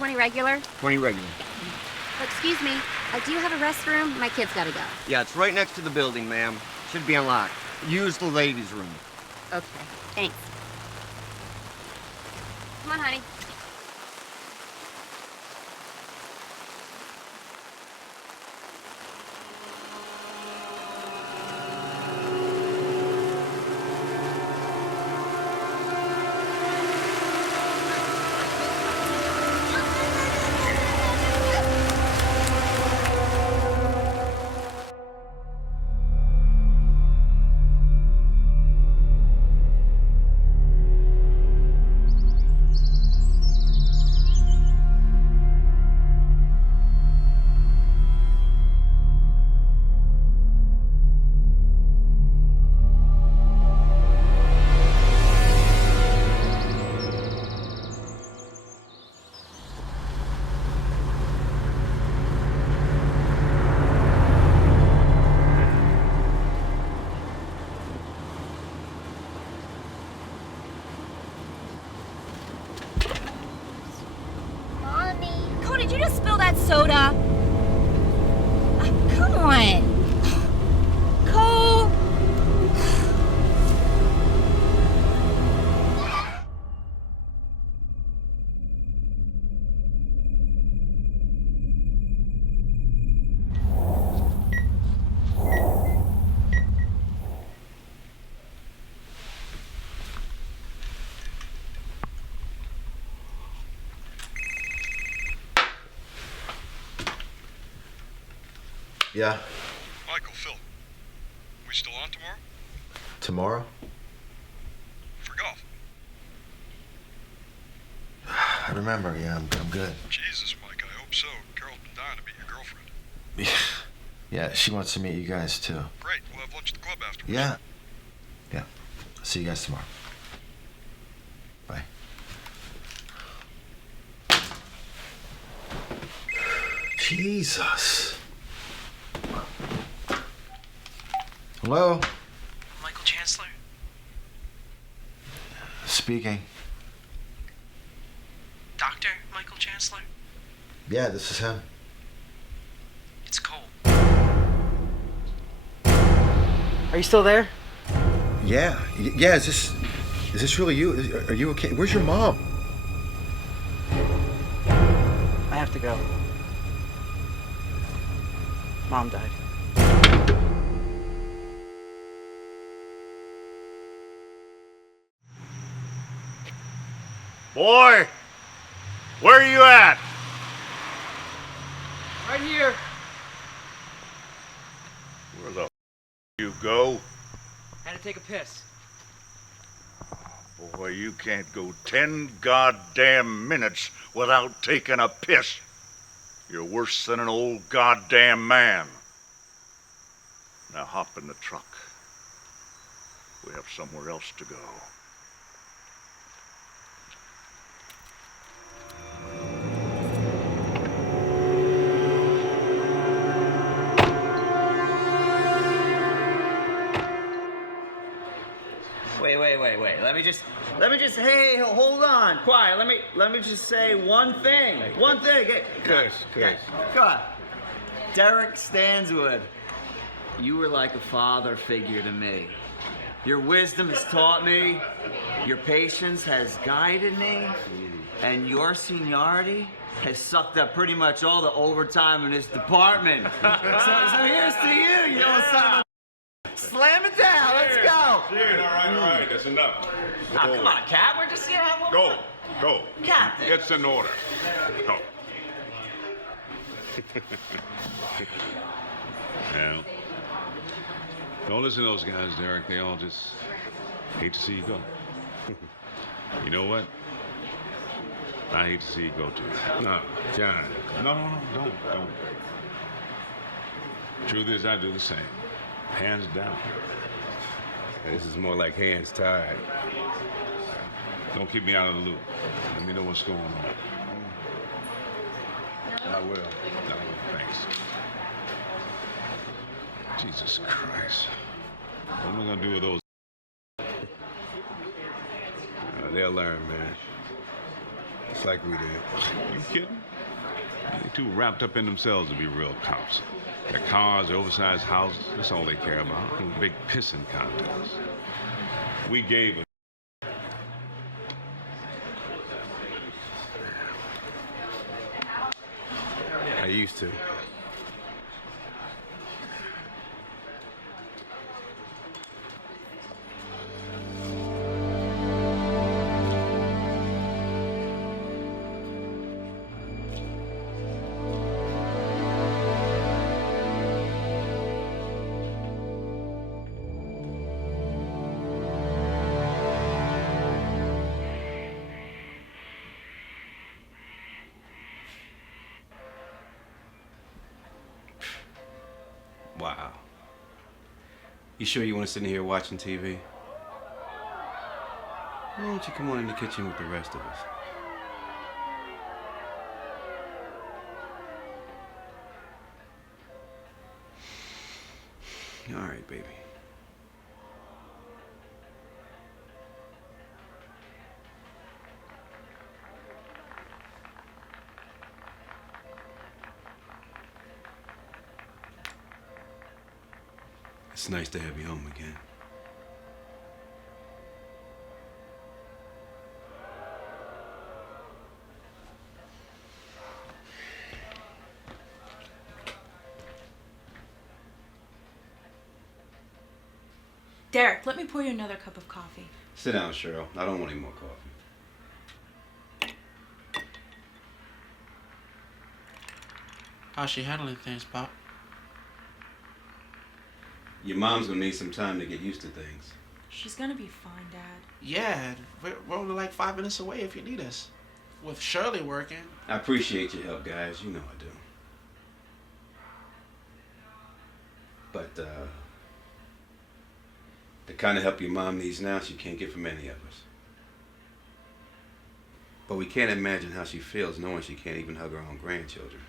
20 regular? 20 regular. Oh, excuse me, do you have a restroom? My kid's gotta go. Yeah, it's right next to the building, ma'am. Should be unlocked. Use the ladies' room. Okay, thanks. Come on, honey. Did you just spill that soda? Come on. Cole. Yeah. Michael, Phil. We still on tomorrow? Tomorrow? For golf. I remember, yeah, I'm good. Jesus, Mike, I hope so. Carol's been dying to meet your girlfriend. Yeah, she wants to meet you guys, too. Great, we'll have lunch at the club afterwards. Yeah. Yeah. See you guys tomorrow. Bye. Jesus. Hello? Michael Chancelor? Speaking. Dr. Michael Chancelor? Yeah, this is him. It's Cole. Are you still there? Yeah, yeah, is this really you? Are you okay? Where's your mom? I have to go. Mom died. Boy! Where are you at? Right here. Where the you go? Had to take a piss. Boy, you can't go 10 goddamn minutes without taking a piss. You're worse than an old goddamn man. Now hop in the truck. We have somewhere else to go. Wait. Let me just, hey, hold on, quiet. Let me just say one thing. One thing. Hey, Chris. Come on. Derek Stanswood, you were like a father figure to me. Your wisdom has taught me, your patience has guided me, and your seniority has sucked up pretty much all the overtime in this department. so here's to you, you know, son of a... Slam it down, let's go! Cheers, all right, that's enough. Oh, come on, Cap, we're just, Go. Captain. It's in order. Go. Well, don't listen to those guys, Derek. They all just hate to see you go. You know what? I hate to see you go, too. No, John. No, don't. Truth is, I do the same. Hands down. This is more like hands tied. Don't keep me out of the loop. Let me know what's going on. I will. Thanks. Jesus Christ. What am I gonna do with those? They'll learn, man. just like we did. You kidding? They too wrapped up in themselves to be real cops. Their cars, their oversized houses, that's all they care about. Big pissing contests. We gave them. I used to. Wow. You sure you want to sit in here watching TV? Why don't you come on in the kitchen with the rest of us? All right, baby. It's nice to have you home again. Derek, let me pour you another cup of coffee. Sit down, Cheryl. I don't want any more coffee. How's she handling things, Pop? Your mom's gonna need some time to get used to things. She's gonna be fine, Dad. Yeah, we're only like 5 minutes away if you need us. With Shirley working. I appreciate your help, guys. You know I do. But, the kind of help your mom needs now, she can't get from any of us. But we can't imagine how she feels knowing she can't even hug her own grandchildren.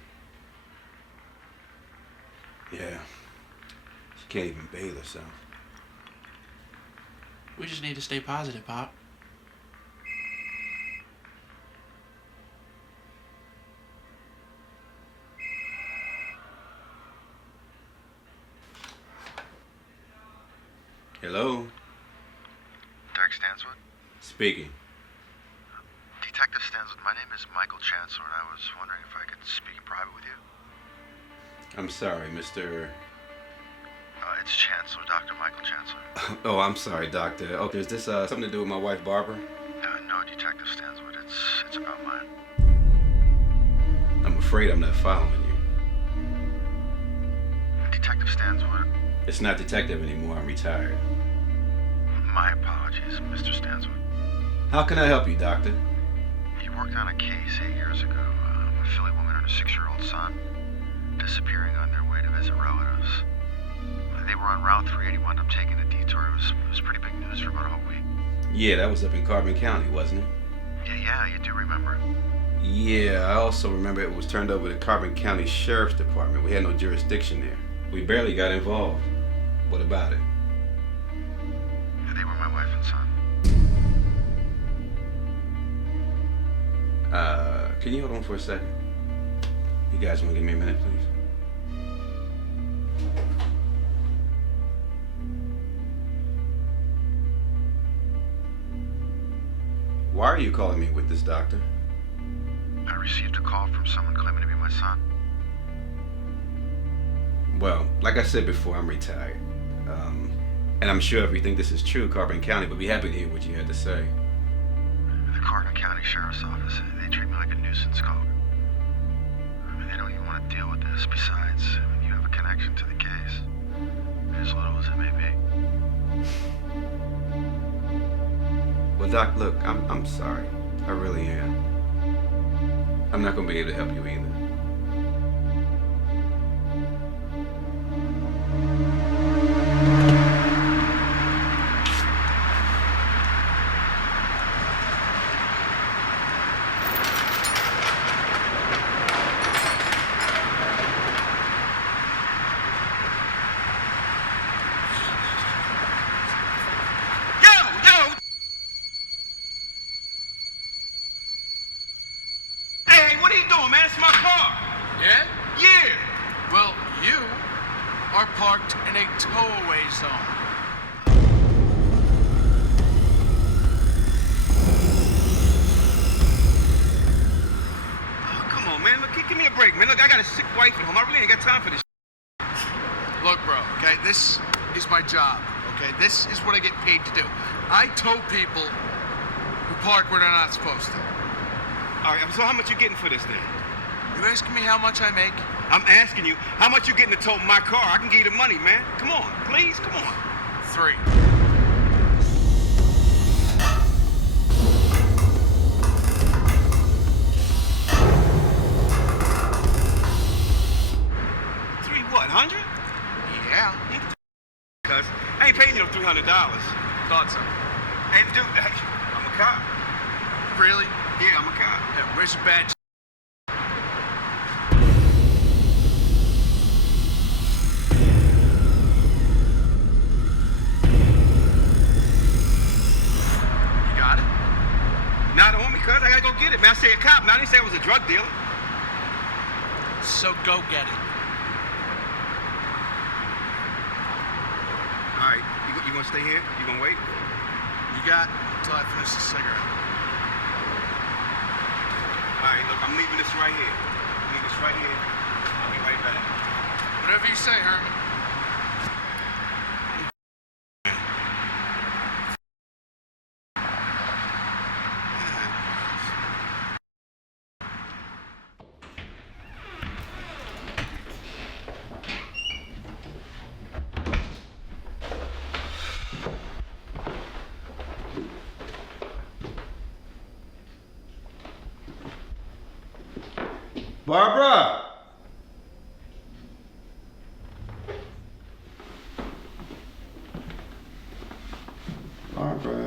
Yeah. She can't even bathe herself. We just need to stay positive, Pop. Hello? Derek Stanswood? Speaking. Detective Stanswood, my name is Michael Chancelor, and I was wondering if I could speak in private with you. I'm sorry, Mr. It's Chancellor, Dr. Michael Chancellor. Oh, I'm sorry, Doctor. Oh, is this something to do with my wife, Barbara? No, Detective Stanswood. It's about mine. I'm afraid I'm not following you. Detective Stanswood. It's not detective anymore. I'm retired. My apologies, Mr. Stanswood. How can I help you, Doctor? You worked on a case 8 years ago. A Philly woman and her 6-year-old son disappearing on their way to visit relatives. They were on Route 380, wound up taking a detour. It was pretty big news for about a whole week. Yeah, that was up in Carbon County, wasn't it? Yeah, you do remember it. Yeah, I also remember it was turned over to Carbon County Sheriff's Department. We had no jurisdiction there. We barely got involved. What about it? They were my wife and son. Can you hold on for a second? You guys want to give me a minute, please? Why are you calling me with this, Doctor? I received a call from someone claiming to be my son. Well, like I said before, I'm retired. And I'm sure if you think this is true, Carbon County would be happy to hear what you had to say. The Carbon County Sheriff's Office, they treat me like a nuisance code. I mean, they don't even want to deal with this. Besides, you have a connection to the case. As little as it may be. Well, Doc, look, I'm sorry. I really am. I'm not going to be able to help you either. doing, man? It's my car. Yeah? Yeah. Well, you are parked in a tow-away zone. Oh, come on, man. Look, give me a break, man. Look, I got a sick wife at home. I really ain't got time for this. Look, bro, okay, this is my job, okay? This is what I get paid to do. I tow people who park where they're not supposed to. All right, so how much you getting for this, then? You asking me how much I make? I'm asking you, how much you getting to tow my car? I can give you the money, man. Come on, please, come on. 3. What, 100? Yeah. Cuz I ain't paying you $300. Thought so. And dude, I'm a cop. Really? Yeah, I'm a cop. Yeah, where's your badge? You got it? Not on me, cuz. I gotta go get it, man. I say a cop. Now I didn't say I was a drug dealer. So go get it. All right, you gonna stay here? You gonna wait? You got until I finish the cigarette. All right, look, I'm leaving this right here. Leave this right here. I'll be right back. Whatever you say, Herman. Barbara! Barbara.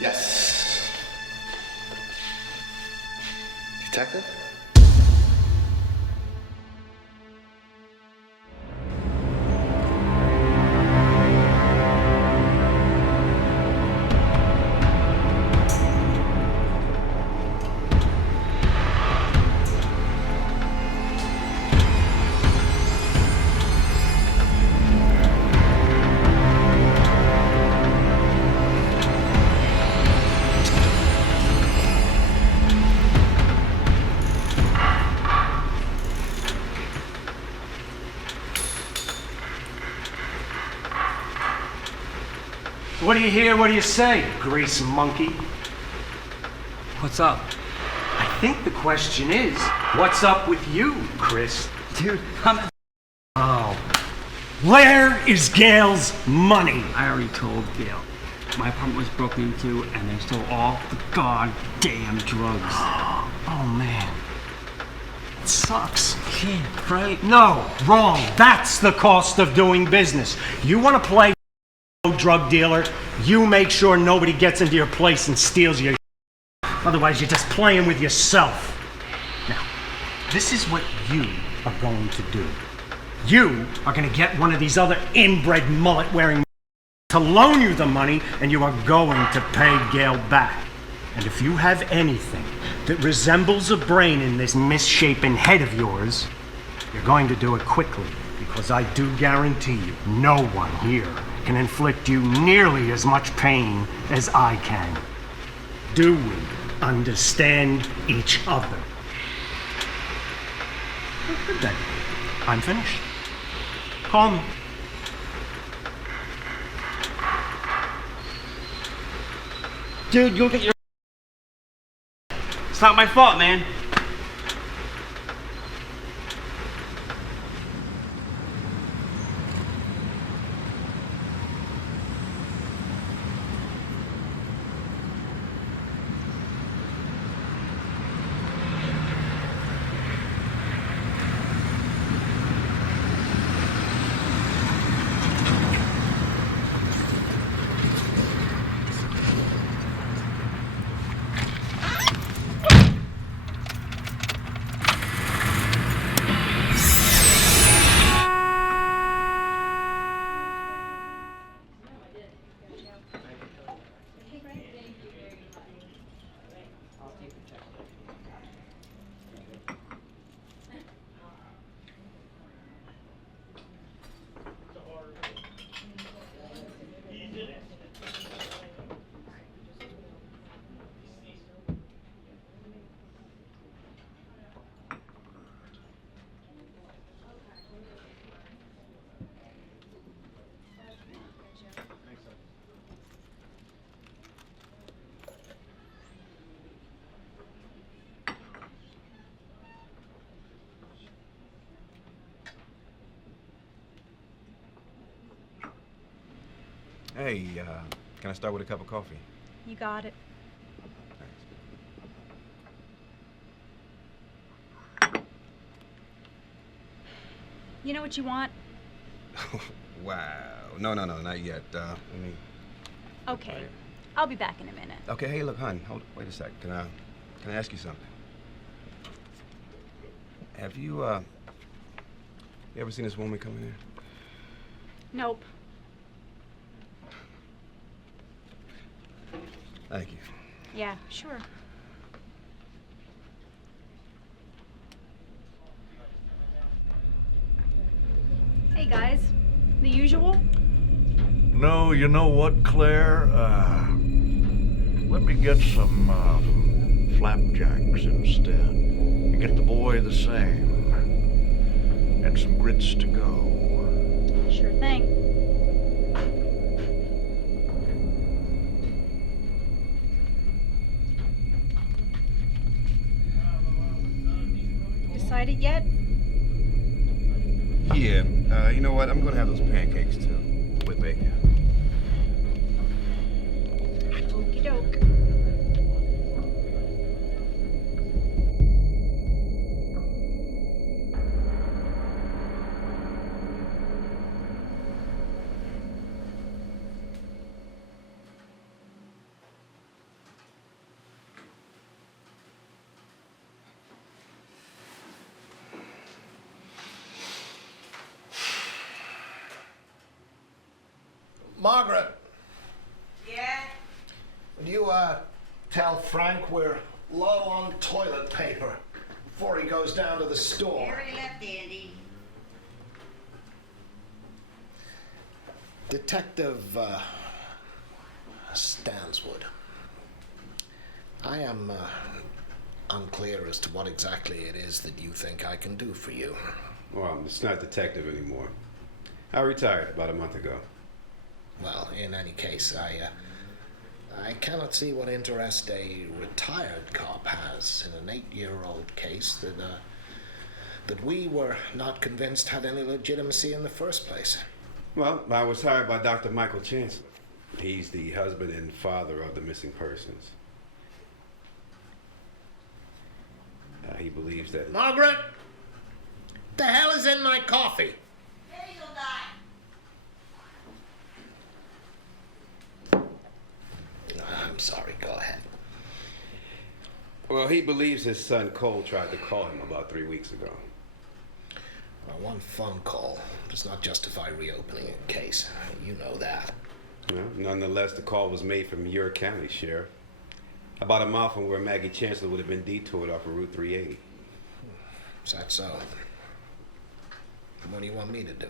Yes. Detective? What do you hear? What do you say, grease monkey? What's up? I think the question is, what's up with you, Chris? Dude, I'm... Oh. Where is Gail's money? I already told Gail. My apartment was broken into and they stole all the goddamn drugs. Oh, man. It sucks. Yeah, right? No, wrong. That's the cost of doing business. You want to play drug dealer, you make sure nobody gets into your place and steals your otherwise you're just playing with yourself. Now, this is what you are going to do. You are going to get one of these other inbred mullet-wearing to loan you the money, and you are going to pay Gail back. And if you have anything that resembles a brain in this misshapen head of yours, you're going to do it quickly, because I do guarantee you, no one here can inflict you nearly as much pain as I can. Do we understand each other? Good then. I'm finished. Call me. Dude, you look at your... It's not my fault, man. Hey, can I start with a cup of coffee? You got it. You know what you want? Wow. No, not yet. Let me... Okay. I'll be back in a minute. Okay, hey, look, hon, wait a sec. Can I ask you something? Have you ever seen this woman come in here? Nope. Thank you. Yeah, sure. Hey guys, the usual? No, you know what, Claire? Let me get some flapjacks instead. And get the boy the same. And some grits to go. Sure thing. Decided yet? Yeah, you know what? I'm gonna have those pancakes too, with bacon. Okie doke. Margaret. Yeah? Would you, tell Frank we're low on toilet paper before he goes down to the store? Harry left, Andy. Detective, Stanswood. I am, unclear as to what exactly it is that you think I can do for you. Well, I'm just not detective anymore. I retired about a month ago. Well, in any case, I cannot see what interest a retired cop has in an 8-year-old case that we were not convinced had any legitimacy in the first place. Well, I was hired by Dr. Michael Chancelor. He's the husband and father of the missing persons. He believes that... Margaret! The hell is in my coffee? I'm sorry, go ahead. Well, he believes his son Cole tried to call him about 3 weeks ago. Well, one phone call does not justify reopening a case. You know that. Well, nonetheless, the call was made from your county, Sheriff. About a mile from where Maggie Chancelor would have been detoured off of Route 380. Is that so? What do you want me to do?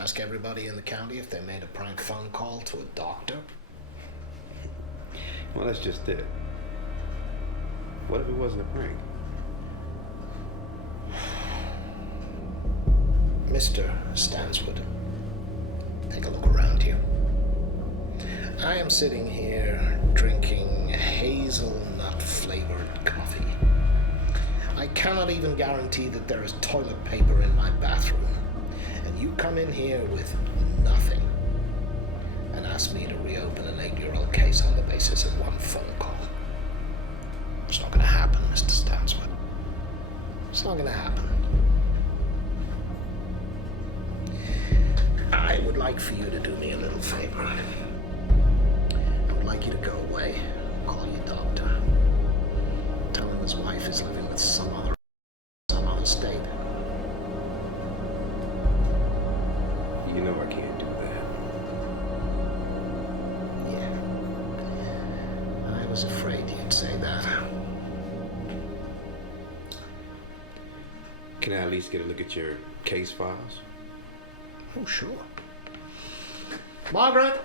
Ask everybody in the county if they made a prank phone call to a doctor? Well, that's just it. What if it wasn't a prank? Mr. Stanswood, take a look around you. I am sitting here drinking hazelnut-flavored coffee. I cannot even guarantee that there is toilet paper in my bathroom. And you come in here with nothing and ask me to reopen an 8-year-old case on the basis of one phone call. It's not going to happen, Mr. Stanswood. It's not going to happen. I would like for you to do me a little favor. I would like you to go away, call your doctor. Tell him his wife is living with some other state. You know I can't do that. Yeah. I was afraid you'd say that. Can I at least get a look at your case files? Oh, sure. Margaret!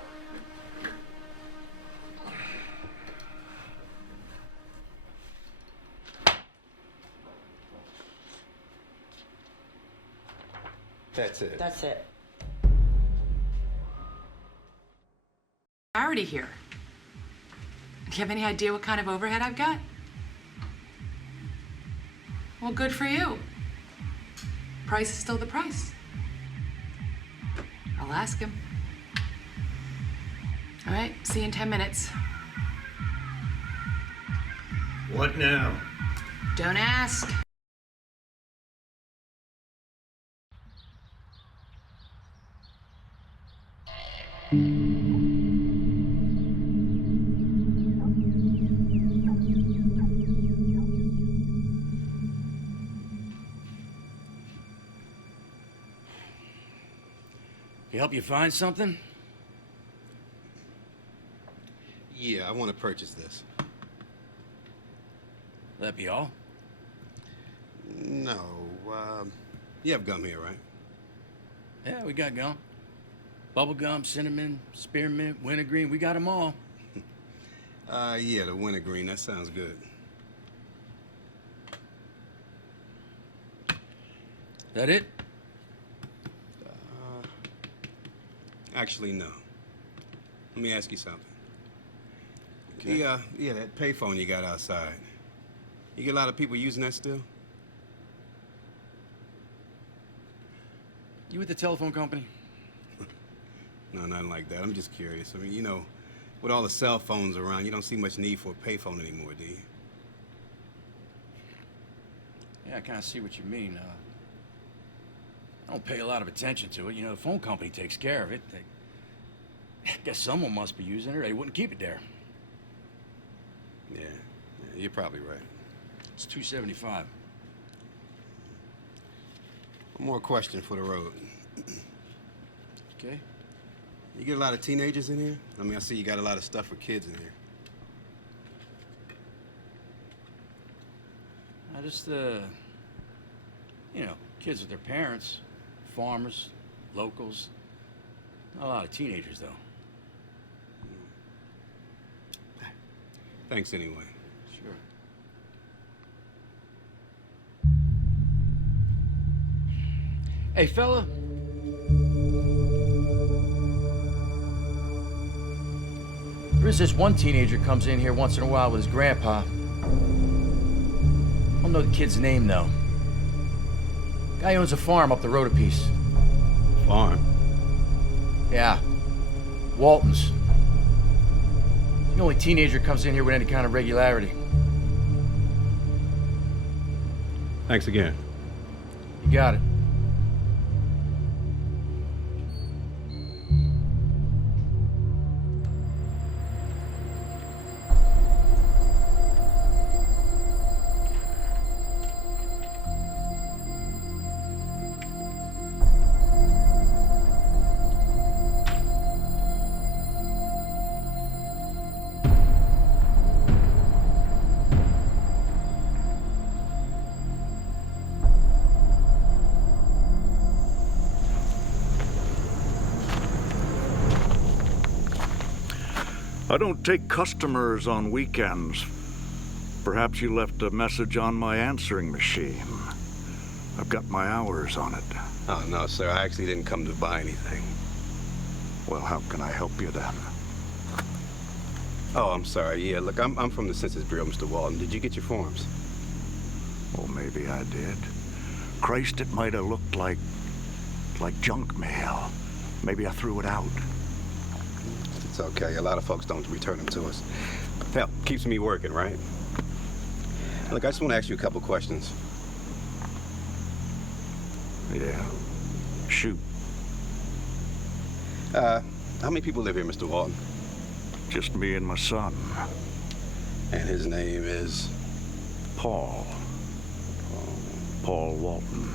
That's it. That's it. Already here. Do you have any idea what kind of overhead I've got? Well, good for you. Price is still the price. I'll ask him. All right, see you in 10 minutes. What now? Don't ask. Can help you find something? Yeah, I want to purchase this. That be all? No, you have gum here, right? Yeah, we got gum. Bubble gum, cinnamon, spearmint, wintergreen, we got them all. Yeah, the wintergreen, that sounds good. That it? Actually, no. Let me ask you something. Okay. Yeah, that payphone you got outside. You get a lot of people using that still? You with the telephone company? No, nothing like that. I'm just curious. I mean, you know, with all the cell phones around, you don't see much need for a payphone anymore, do you? Yeah, I kind of see what you mean. I don't pay a lot of attention to it. You know, the phone company takes care of it. I guess someone must be using it, or they wouldn't keep it there. Yeah, you're probably right. It's $275. One more question for the road. Okay. You get a lot of teenagers in here? I mean, I see you got a lot of stuff for kids in here. I just, you know, kids with their parents, farmers, locals. Not a lot of teenagers, though. Thanks anyway. Sure. Hey, fella. There is this one teenager comes in here once in a while with his grandpa. I don't know the kid's name, though. Guy owns a farm up the road a piece. Farm? Yeah. Walton's. The only teenager comes in here with any kind of regularity. Thanks again. You got it. I don't take customers on weekends. Perhaps you left a message on my answering machine. I've got my hours on it. Oh, no, sir. I actually didn't come to buy anything. Well, how can I help you then? Oh, I'm sorry. Yeah, look, I'm from the Census Bureau, Mr. Walton. Did you get your forms? Well, maybe I did. Christ, it might have looked like junk mail. Maybe I threw it out. It's okay. A lot of folks don't return them to us. Hell, keeps me working, right? Look, I just want to ask you a couple questions. Yeah. Shoot. How many people live here, Mr. Walton? Just me and my son. And his name is? Paul. Paul Walton.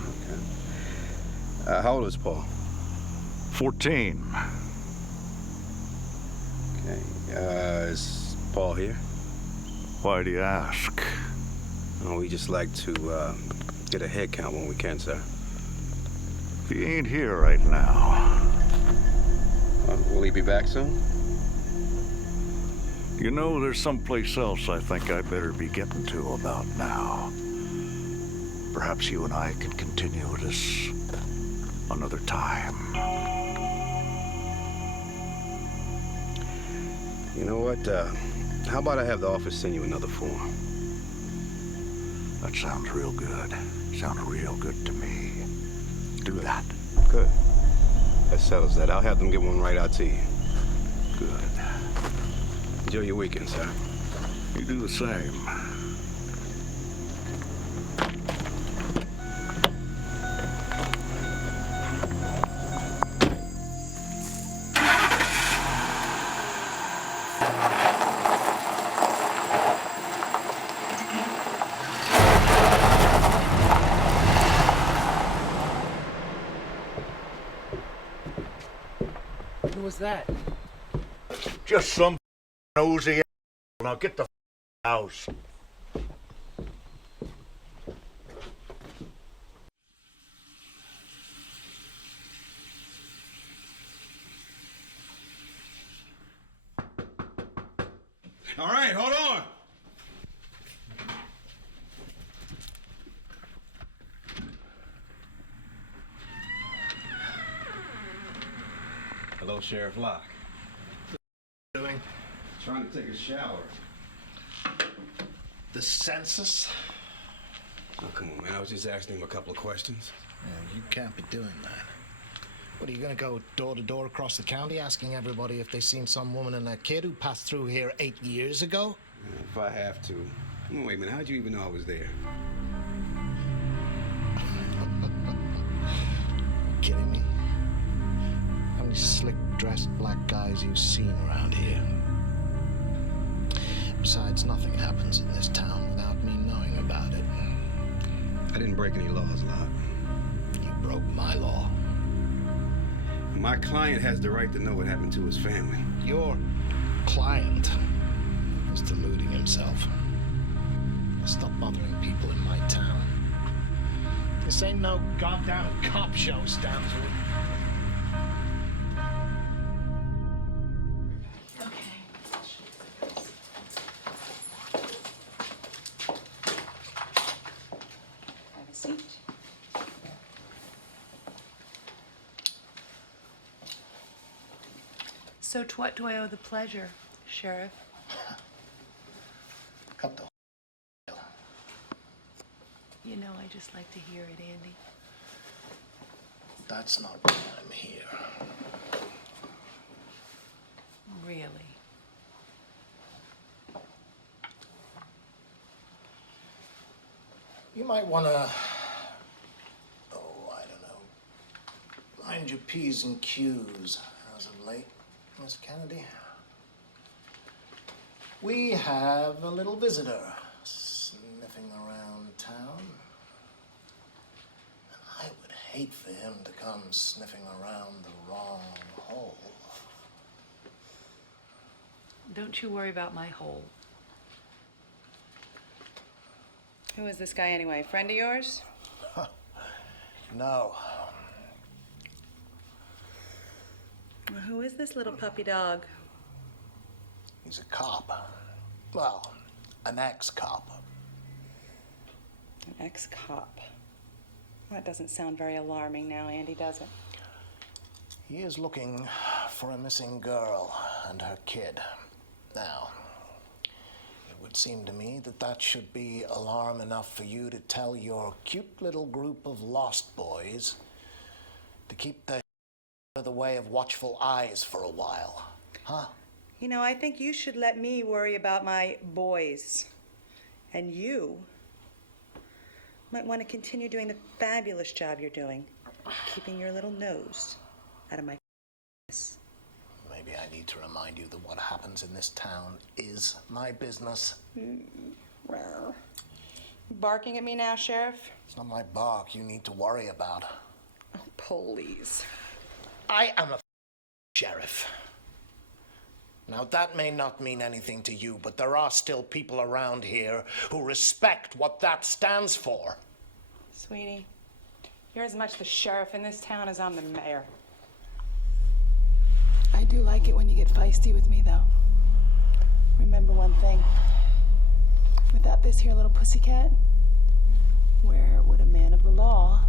Okay. How old is Paul? 14. Okay. Is Paul here? Why do you ask? Oh, we just like to get a head count when we can, sir. He ain't here right now. Will he be back soon? You know, there's someplace else I think I'd better be getting to about now. Perhaps you and I can continue this another time. You know what? How about I have the office send you another form? That sounds real good. Sounds real good to me. Do that. Good. That settles that. I'll have them get one right out to you. Good. Enjoy your weekend, sir. You do the same. Who was that? Just some nosy. Now get the house. All right, hold on. Hello, Sheriff Locke. Doing? Trying to take a shower. The census? Oh, come on, man. I was just asking him a couple of questions. Yeah, you can't be doing that. What, are you gonna go door to door across the county asking everybody if they seen some woman and a kid who passed through here 8 years ago? Yeah, if I have to. Wait a minute, how'd you even know I was there? Kidding me? How many slick-dressed black guys you seen around here? Besides, nothing happens in this town without me knowing about it. I didn't break any laws, Locke. You broke my law. My client has the right to know what happened to his family. Your client is deluding himself. Stop bothering people in my town. This ain't no goddamn cop show, Stansford. Have a seat. So to what do I owe the pleasure, Sheriff? Cut the You know, I just like to hear it, Andy. That's not why I'm here. Really? You might want to, I don't know, mind your P's and Q's as of late, Miss Kennedy. We have a little visitor sniffing around town. And I would hate for him to come sniffing around the wrong hole. Don't you worry about my hole. Who is this guy anyway? Friend of yours? No. Well, who is this little puppy dog? He's a cop. Well, an ex-cop. An ex-cop. That doesn't sound very alarming now, Andy, does it? He is looking for a missing girl and her kid. Now, it would seem to me that that should be alarm enough for you to tell your cute little group of lost boys to keep their out of the way of watchful eyes for a while. Huh? You know, I think you should let me worry about my boys. And you might want to continue doing the fabulous job you're doing, keeping your little nose out of my business. Maybe I need to remind you that what happens in this town is my business. Well, barking at me now, Sheriff? It's not my bark you need to worry about. Oh, please. I am a sheriff. Now, that may not mean anything to you, but there are still people around here who respect what that stands for. Sweetie, you're as much the sheriff in this town as I'm the mayor. I do like it when you get feisty with me, though. Remember one thing. Without this here little pussycat, where would a man of the law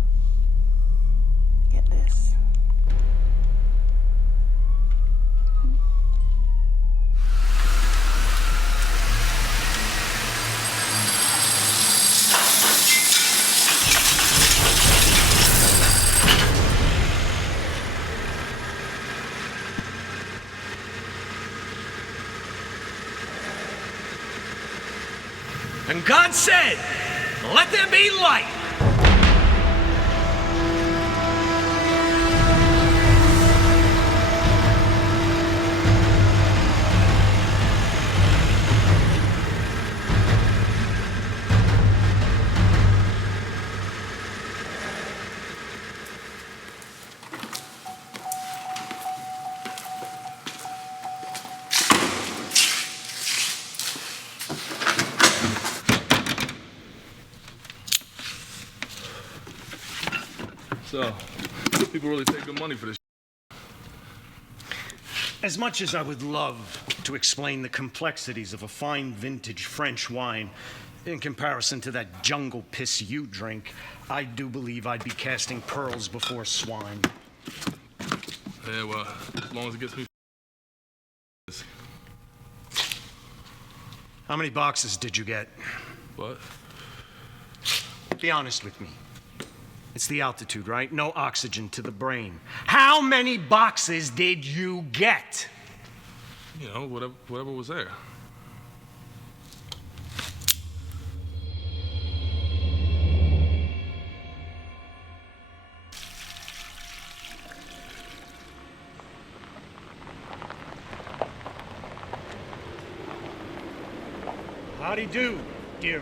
get this? And God said, let there be light. So, people really take good money for this. As much as I would love to explain the complexities of a fine vintage French wine in comparison to that jungle piss you drink, I do believe I'd be casting pearls before swine. Yeah, well, as long as it gets me. How many boxes did you get? What? Be honest with me. It's the altitude, right? No oxygen to the brain. How many boxes did you get? You know, whatever was there. Howdy do, dear.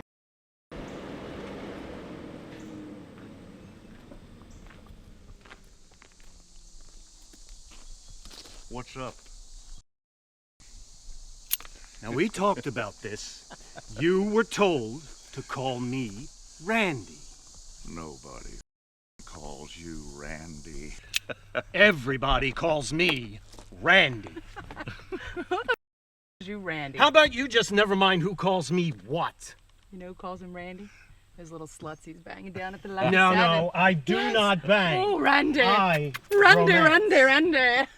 What's up? Now, we talked about this. You were told to call me Randy. Nobody calls you Randy. Everybody calls me Randy. You Randy. How about you just never mind who calls me what? You know who calls him Randy? Those little sluts he's banging down at the last No, I do not bang. Oh, Randy. I Randy, romance. Randy.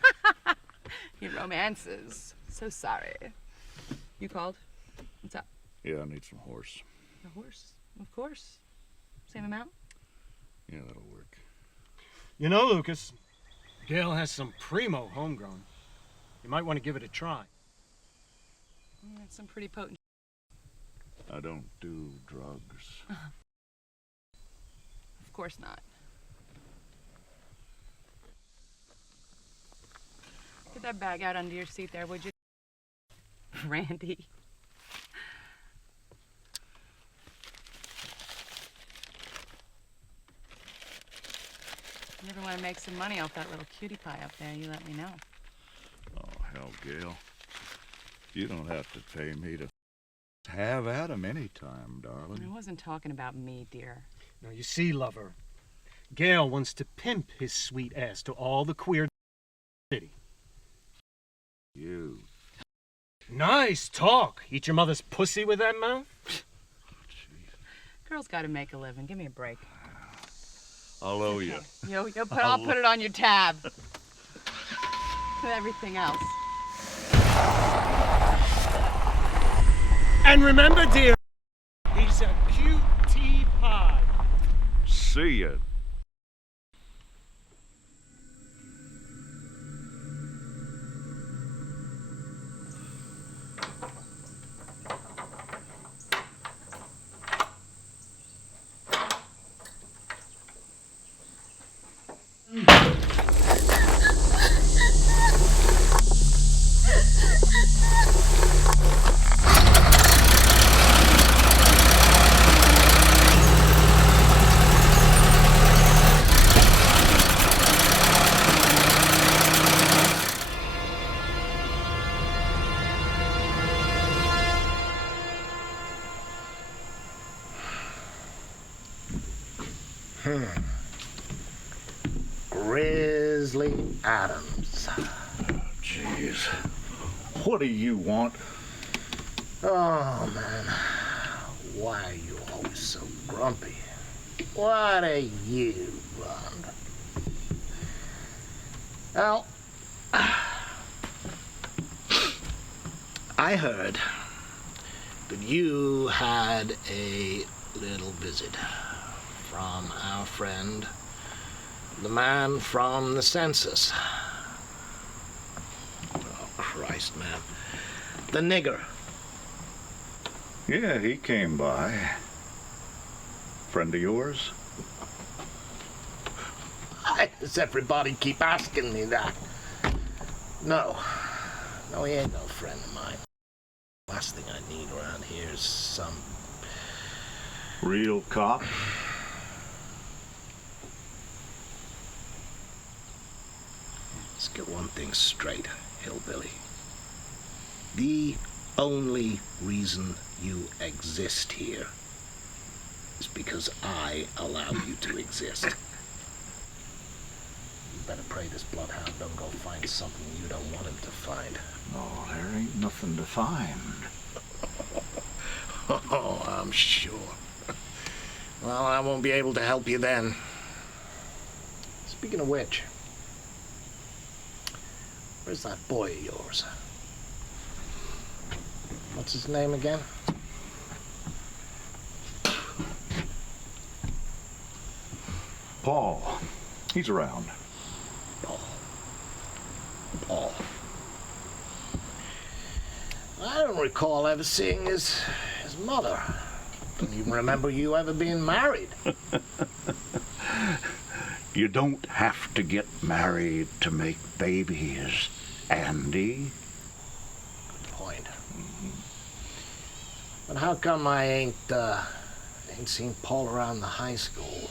He romances. So sorry. You called? What's up? Yeah, I need some horse. A horse? Of course. Same amount? Yeah, that'll work. You know, Lucas, Gail has some primo homegrown. You might want to give it a try. That's some pretty potent. I don't do drugs. Of course not. Get that bag out under your seat there, would you? Randy. You ever want to make some money off that little cutie pie up there, you let me know. Oh, hell, Gail. You don't have to pay me to have at 'em anytime, darling. I wasn't talking about me, dear. Now, you see, lover, Gail wants to pimp his sweet ass to all the queer city. You. Nice talk. Eat your mother's pussy with that mouth? Girls gotta make a living. Give me a break. I'll owe you. I'll put it on your tab. With everything else. And remember, dear, he's a cute teapot. See ya. Grizzly Adams. Jeez. What do you want? Oh, man. Why are you always so grumpy? What do you want? Well, I heard that you had a little visit from our friend, the man from the census. Oh, Christ, man. The nigger. Yeah, he came by. Friend of yours? Why does everybody keep asking me that? No, he ain't no friend of mine. Last thing I need around here is some... real cop? Let's get one thing straight, hillbilly. The only reason you exist here is because I allow you to exist. You better pray this bloodhound don't go find something you don't want him to find. Oh, there ain't nothing to find. Oh, I'm sure. Well, I won't be able to help you then. Speaking of which, where's that boy of yours? What's his name again? Paul. He's around. Paul. I don't recall ever seeing his mother. Don't even remember you ever being married. You don't have to get married to make babies, Andy. Good point. But how come I ain't seen Paul around the high school?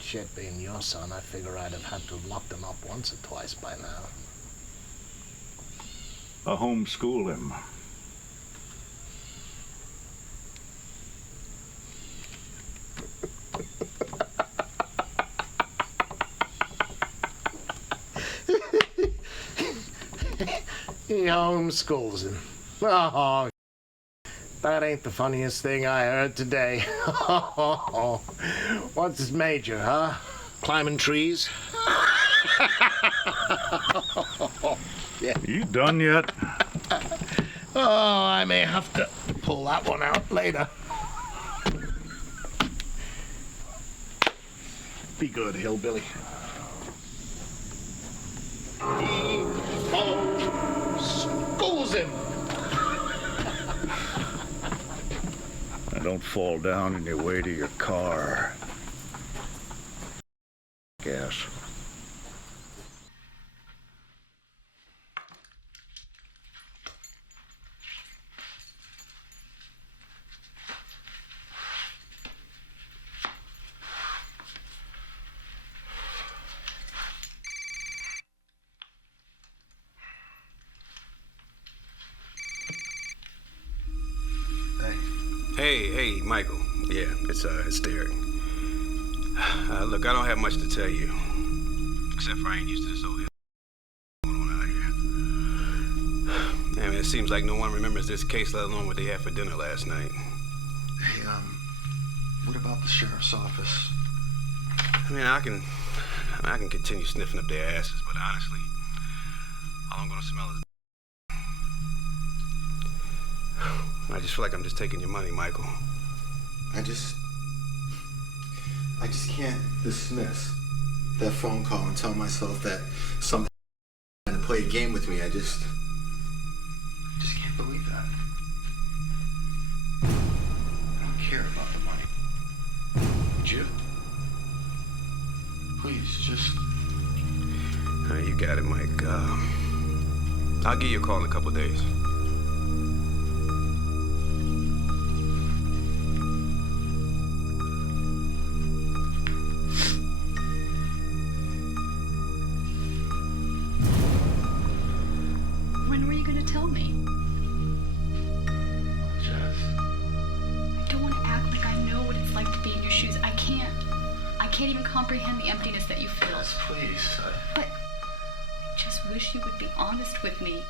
Shit, being your son, I figure I'd have had to have locked him up once or twice by now. I homeschool him. He homeschools him. Oh, that ain't the funniest thing I heard today. What's his major, huh? Climbing trees? Yeah. You done yet? Oh, I may have to pull that one out later. Be good, hillbilly. He schools him. Now don't fall down on your way to your car. Gas. Hey, Michael. Yeah, it's Derek. Look, I don't have much to tell you. Except for I ain't used to this old going on out here. I mean, it seems like no one remembers this case, let alone what they had for dinner last night. Hey, what about the sheriff's office? I mean, I can continue sniffing up their asses, but honestly, all I'm gonna smell is. I just feel like I'm just taking your money, Michael. I just can't dismiss that phone call and tell myself that some trying to play a game with me. I just can't believe that. I don't care about the money. Would you? Please, just... You got it, Mike. I'll give you a call in a couple days. When were you gonna tell me? Jess. I don't want to act like I know what it's like to be in your shoes. I can't even comprehend the emptiness that you feel. Jess, please. But I just wish you would be honest with me.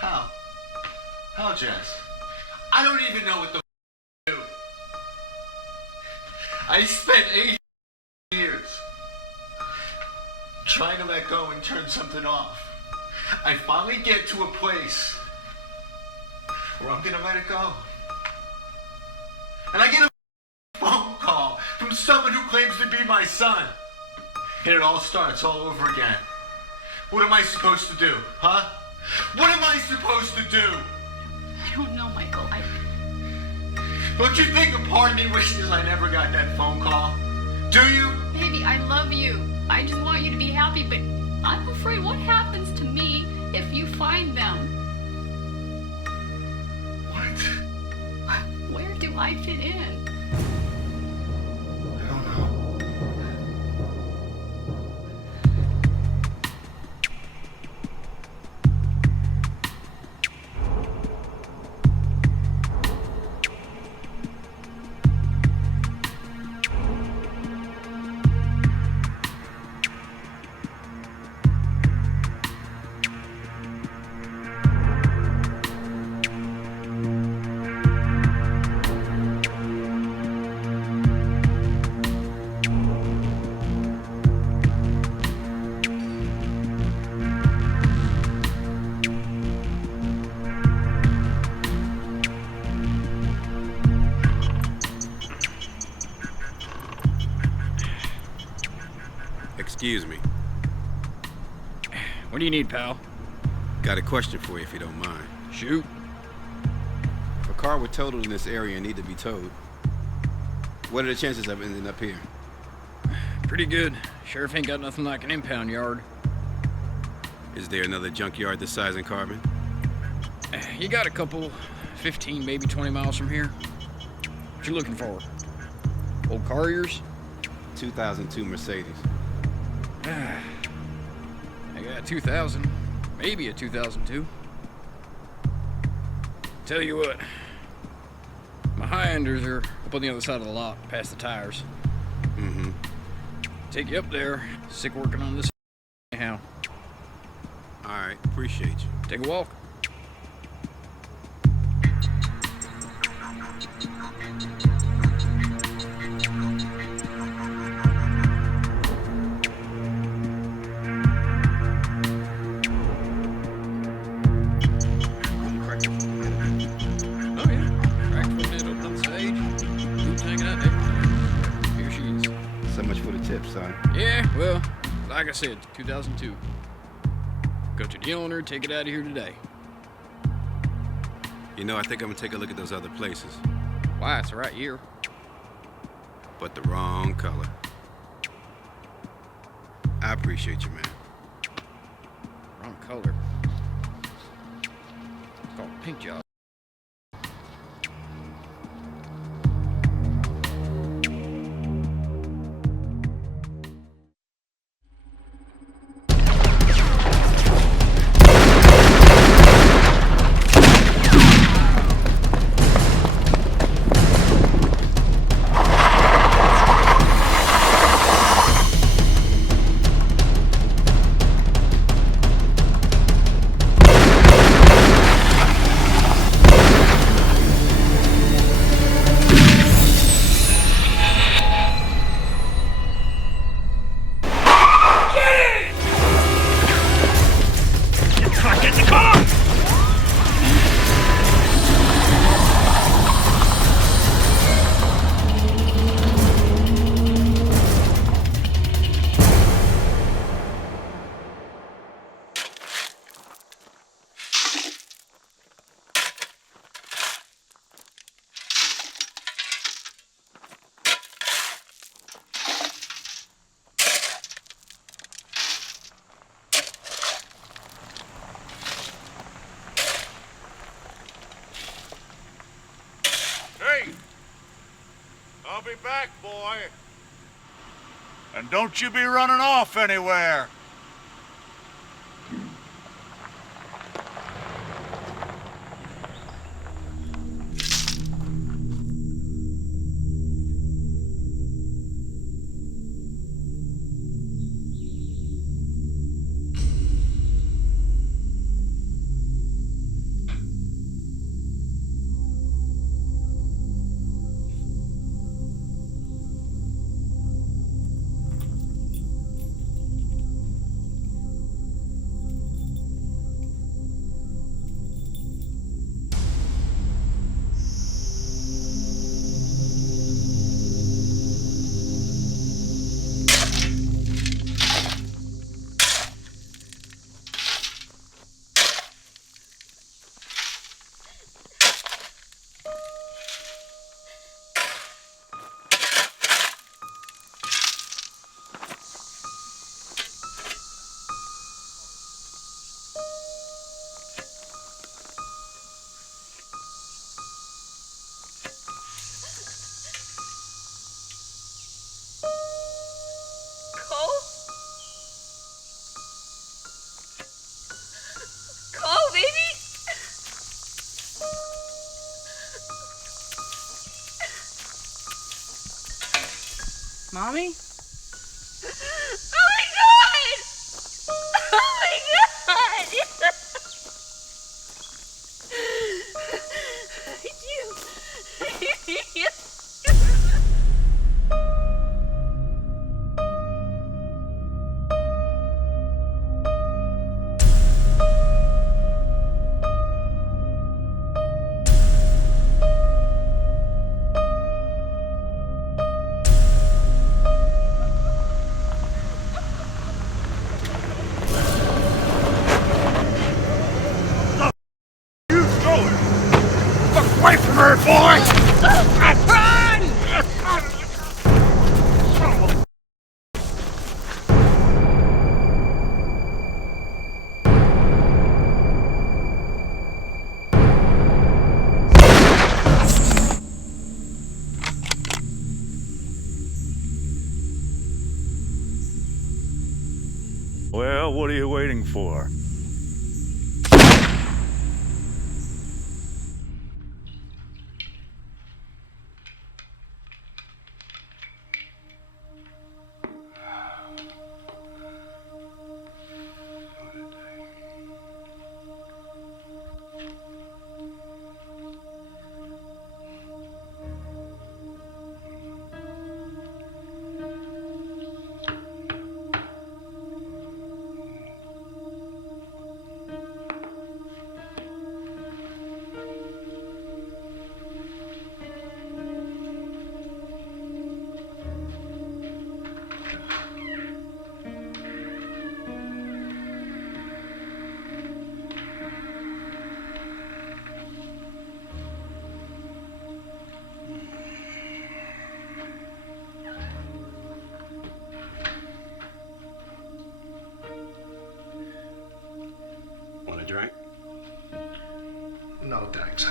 How? How, Jess? I don't even know what the do. I spent 8 years trying to let go and turn something off. I finally get to a place where I'm gonna let it go. And I get a phone call from someone who claims to be my son. And it all starts all over again. What am I supposed to do, huh? What am I supposed to do? I don't know, Michael. Don't you think a part of me wishes I never got that phone call? Do you? Baby, I love you. I just want you to be happy, but I'm afraid what happens to me if you find them? What? Where do I fit in? I don't know. Excuse me. What do you need, pal? Got a question for you if you don't mind. Shoot. If a car were totaled in this area and need to be towed, what are the chances of ending up here? Pretty good. Sheriff ain't got nothing like an impound yard. Is there another junkyard this size in Carbon? You got a couple, 15, maybe 20 miles from here. What you looking for? Old car of yours? 2002 Mercedes. I got a 2000, maybe a 2002. Tell you what, my high-enders are up on the other side of the lot, past the tires. Mm-hmm. Take you up there. Sick working on this anyhow. All right, appreciate you. Take a walk. Son. Yeah, well, like I said, 2002. Go to the owner, take it out of here today. You know, I think I'm gonna take a look at those other places. Why? It's right here. But the wrong color. I appreciate you, man. Wrong color. It's called a pink job. I'll be back, boy. And don't you be running off anywhere. Mommy? Oh my god! Oh my god! You. Away from her, boy! Run! Well, what are you waiting for? Want a drink? No, thanks.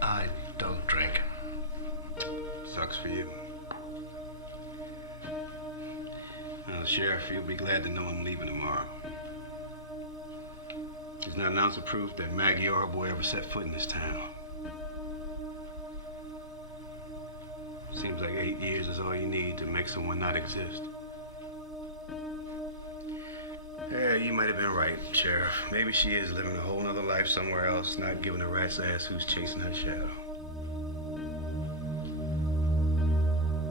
I don't drink. Sucks for you. Well, Sheriff, you'll be glad to know I'm leaving tomorrow. There's not an ounce of proof that Maggie or her boy ever set foot in this town. Seems like 8 years is all you need to make someone not exist. Yeah, you might have been right, Sheriff. Maybe she is living a whole nother life somewhere else, not giving a rat's ass who's chasing her shadow.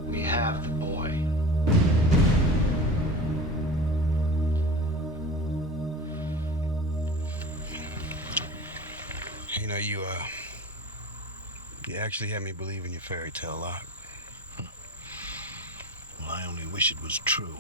We have the boy. You know, you actually had me believe in your fairy tale lot. Well, I only wish it was true.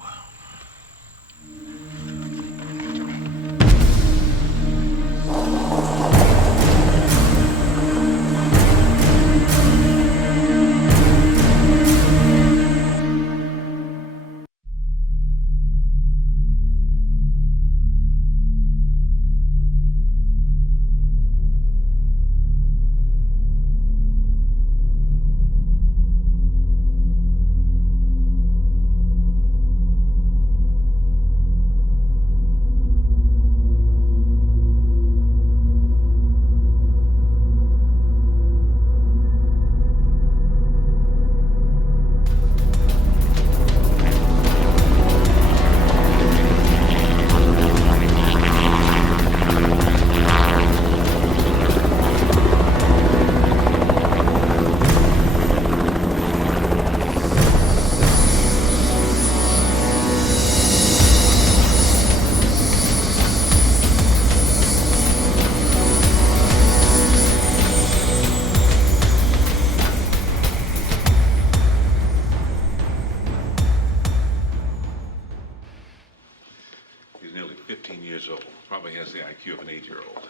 15 years old. Probably has the IQ of an 8-year-old.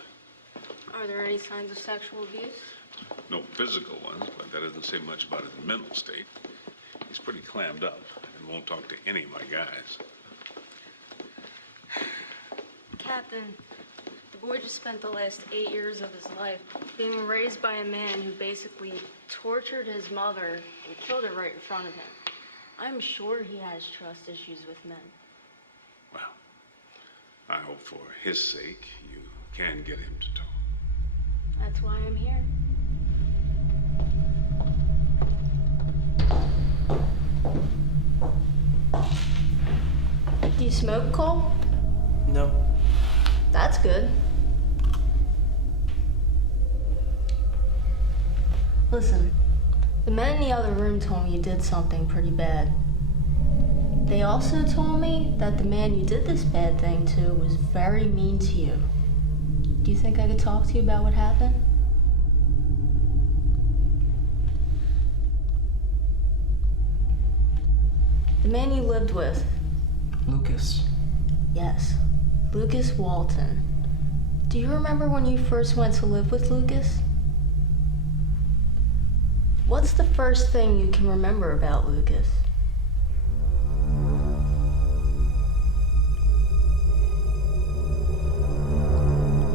Are there any signs of sexual abuse? No physical ones, but that doesn't say much about his mental state. He's pretty clammed up and won't talk to any of my guys. Captain, the boy just spent the last 8 years of his life being raised by a man who basically tortured his mother and killed her right in front of him. I'm sure he has trust issues with men. Well, I hope for his sake you can get him to talk. That's why I'm here. Do you smoke, Cole? No. That's good. Listen, the men in the other room told me you did something pretty bad. They also told me that the man you did this bad thing to was very mean to you. Do you think I could talk to you about what happened? The man you lived with. Lukas. Yes, Lukas Walton. Do you remember when you first went to live with Lukas? What's the first thing you can remember about Lukas?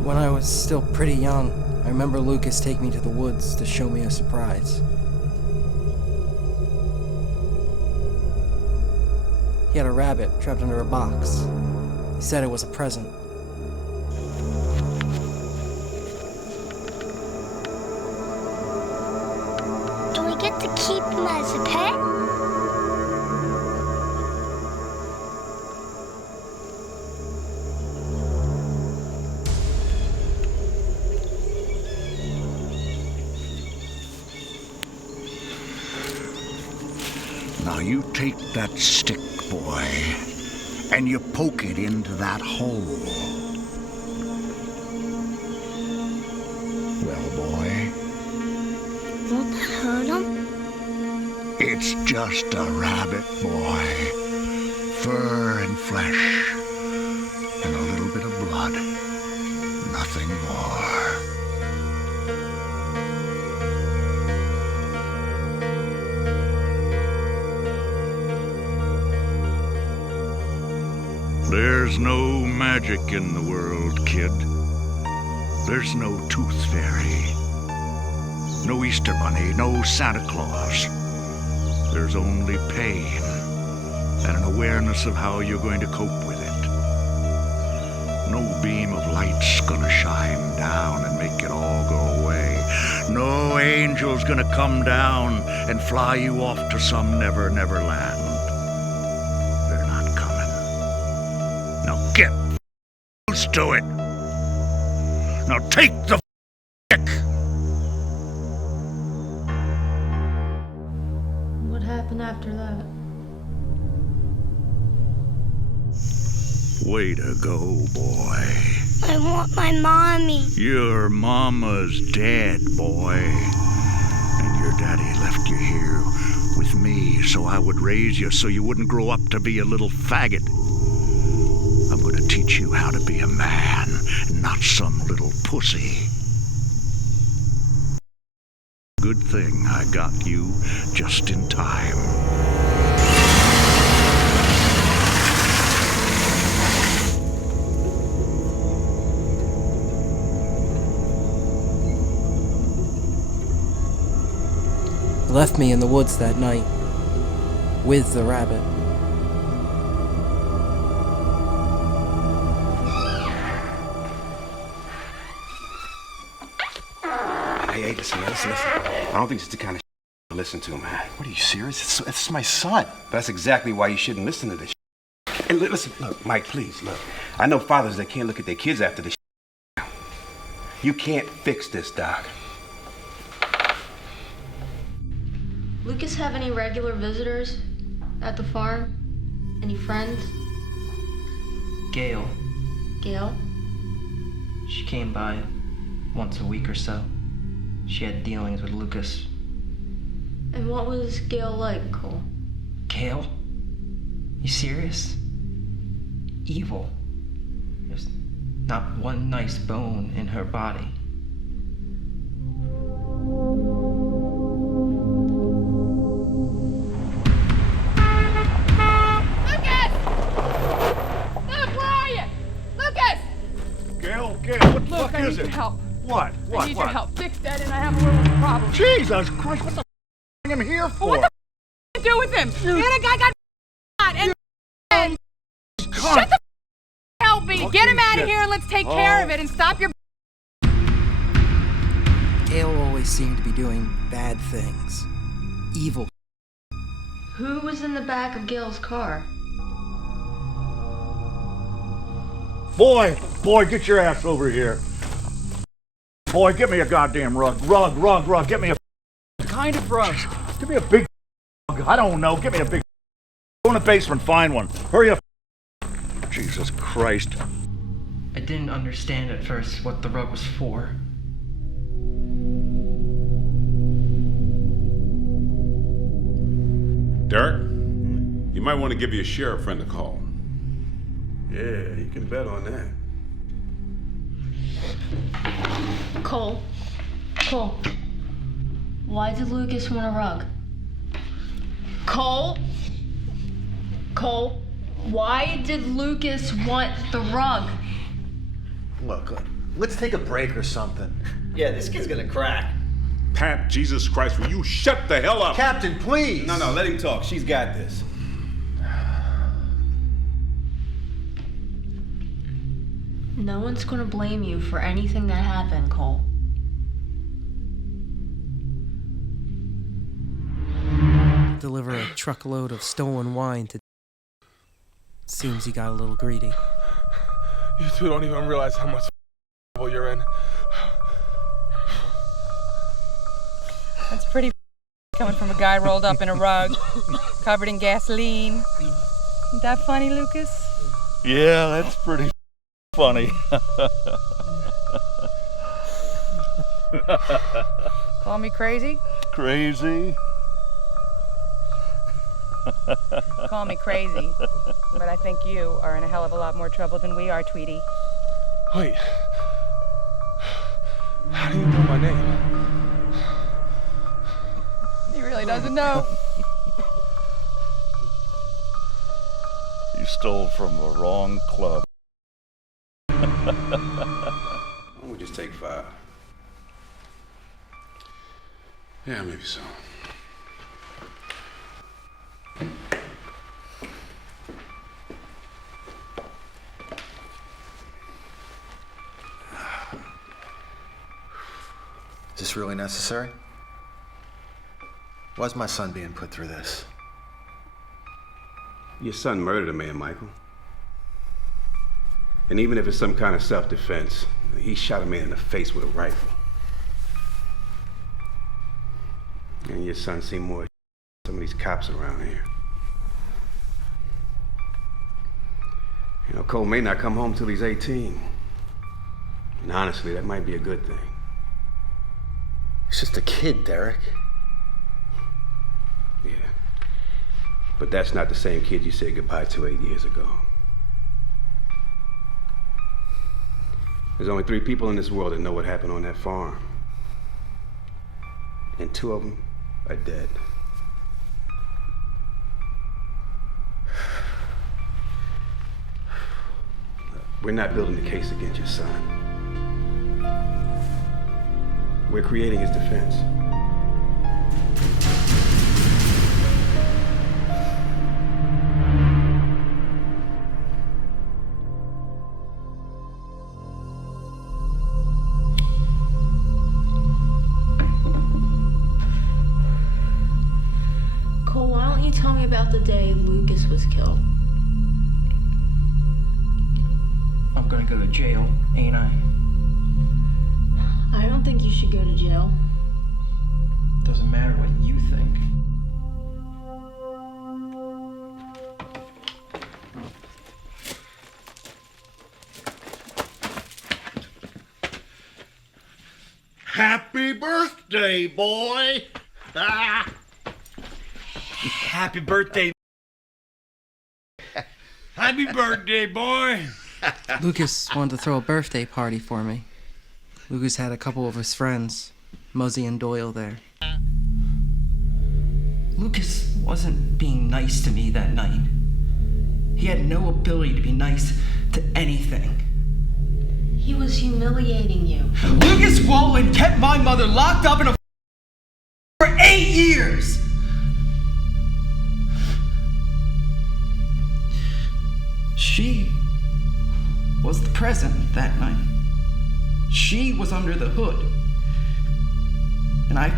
When I was still pretty young, I remember Lukas taking me to the woods to show me a surprise. He had a rabbit trapped under a box. He said it was a present. Do we get to keep him as a pet? Now you take that stick, boy, and you poke it into that hole. Well, boy? Won't that hurt him? It's just a rabbit, boy. Fur and flesh, and a little bit of blood. Nothing more. There's no magic in the world, kid. There's no tooth fairy. No Easter bunny, no Santa Claus. There's only pain and an awareness of how you're going to cope with it. No beam of light's gonna shine down and make it all go away. No angel's gonna come down and fly you off to some never, never land. They're not coming. Now get used to it. Now take the stick. What happened after that? Way to go, boy. I want my mommy. Your mama's dead, boy. And your daddy left you here with me so I would raise you so you wouldn't grow up to be a little faggot. I'm going to teach you how to be a man, not some little pussy. Good thing I got you just in time. Left me in the woods that night with the rabbit. Hey, listen. I don't think it's the kind of to listen to, man. What, are you serious? It's my son. That's exactly why you shouldn't listen to this. And listen, look, Mike, please, look. I know fathers that can't look at their kids after this. You can't fix this, Doc. Lukas have any regular visitors at the farm? Any friends? Gail. Gail? She came by once a week or so. She had dealings with Lukas. And what was Gail like, Cole? Gail? You serious? Evil. There's not one nice bone in her body. Lucas! Luke, where are you? Lucas! Gail, what the fuck I is need it? your help. What? I need your help. Dick's dead and I have a little problem. Jesus Christ, what the f*** am I here for? What the f*** do with him? The other guy got shot and shut the f*** help me. Get him out of here and let's take care of it and stop your Gail always seemed to be doing bad things. Evil. Who was in the back of Gail's car? Boy, get your ass over here. Boy, get me a goddamn rug. Rug. Get me a kind of rug. Give me a big rug. I don't know. Give me a big. Go in the basement, find one. Hurry up. Jesus Christ. I didn't understand at first what the rug was for. Derek, you might want to give your sheriff friend a call. Yeah, you can bet on that. Cole, why did Lucas want a rug? Cole, why did Lucas want the rug? Look, let's take a break or something. Yeah, this kid's gonna crack. Pat, Jesus Christ, will you shut the hell up? Captain, please! No, let him talk. She's got this. No one's gonna blame you for anything that happened, Cole. Deliver a truckload of stolen wine to. Seems he got a little greedy. You two don't even realize how much trouble you're in. That's pretty coming from a guy rolled up in a rug, covered in gasoline. Isn't that funny, Lucas? Yeah, that's pretty funny. Call me crazy? Crazy? Call me crazy. But I think you are in a hell of a lot more trouble than we are, Tweety. Wait. How do you know my name? He really doesn't know. You stole from the wrong club. Why don't we just take 5? Yeah, maybe so. Is this really necessary? Why's my son being put through this? Your son murdered a man, Michael. And even if it's some kind of self-defense, he shot a man in the face with a rifle. And your son seen more some of these cops around here. You know, Cole may not come home till he's 18. And honestly, that might be a good thing. He's just a kid, Derek. Yeah. But that's not the same kid you said goodbye to 8 years ago. There's only 3 people in this world that know what happened on that farm. And 2 of them are dead. We're not building the case against your son. We're creating his defense. Cole, why don't you tell me about the day Lucas was killed? I'm gonna go to jail, ain't I? I don't think you should go to jail. Doesn't matter what you think. Happy birthday, boy! Ah. Happy birthday. Happy birthday, boy. Lucas wanted to throw a birthday party for me. Lucas had a couple of his friends, Muzzy and Doyle, there. Lucas wasn't being nice to me that night. He had no ability to be nice to anything. He was humiliating you. Lukas Walton kept my mother locked up in a for 8 years! She was the present that night. She was under the hood. And I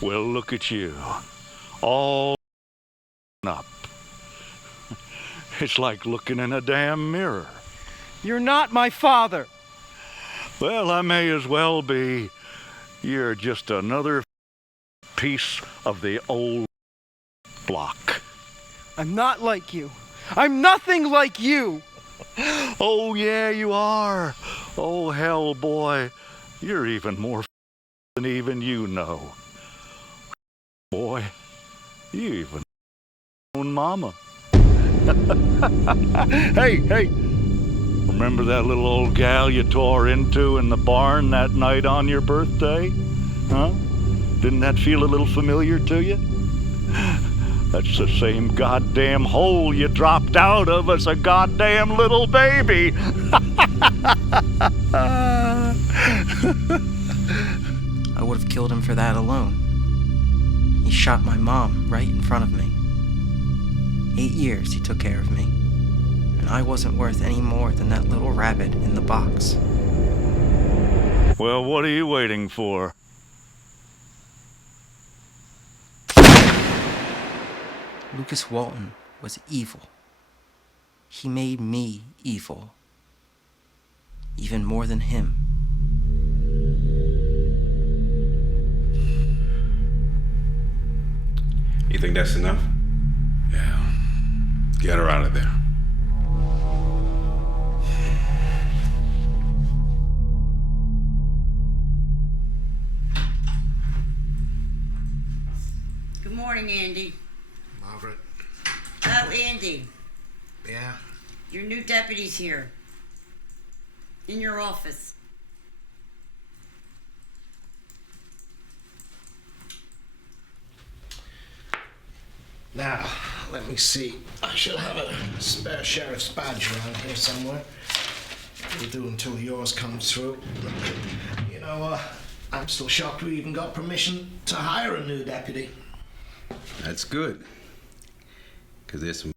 Well, look at you. All up. It's like looking in a damn mirror. You're not my father. Well, I may as well be. You're just another piece of the old block. I'm not like you. I'm nothing like you. Oh, yeah, you are. Oh, hell, boy. You're even more than even you know. Boy, you even own mama. Hey. Remember that little old gal you tore into in the barn that night on your birthday? Huh? Didn't that feel a little familiar to you? That's the same goddamn hole you dropped out of as a goddamn little baby. I would have killed him for that alone. He shot my mom right in front of me. 8 years he took care of me. And I wasn't worth any more than that little rabbit in the box. Well, what are you waiting for? Lukas Walton was evil. He made me evil. Even more than him. You think that's enough? Yeah. Get her out of there. Good morning, Andy. Margaret. Oh, Andy. Yeah? Your new deputy's here. In your office. Now, let me see. I should have a spare sheriff's badge around here somewhere. We'll do until yours comes through. You know, I'm still shocked we even got permission to hire a new deputy. That's good. Because there's some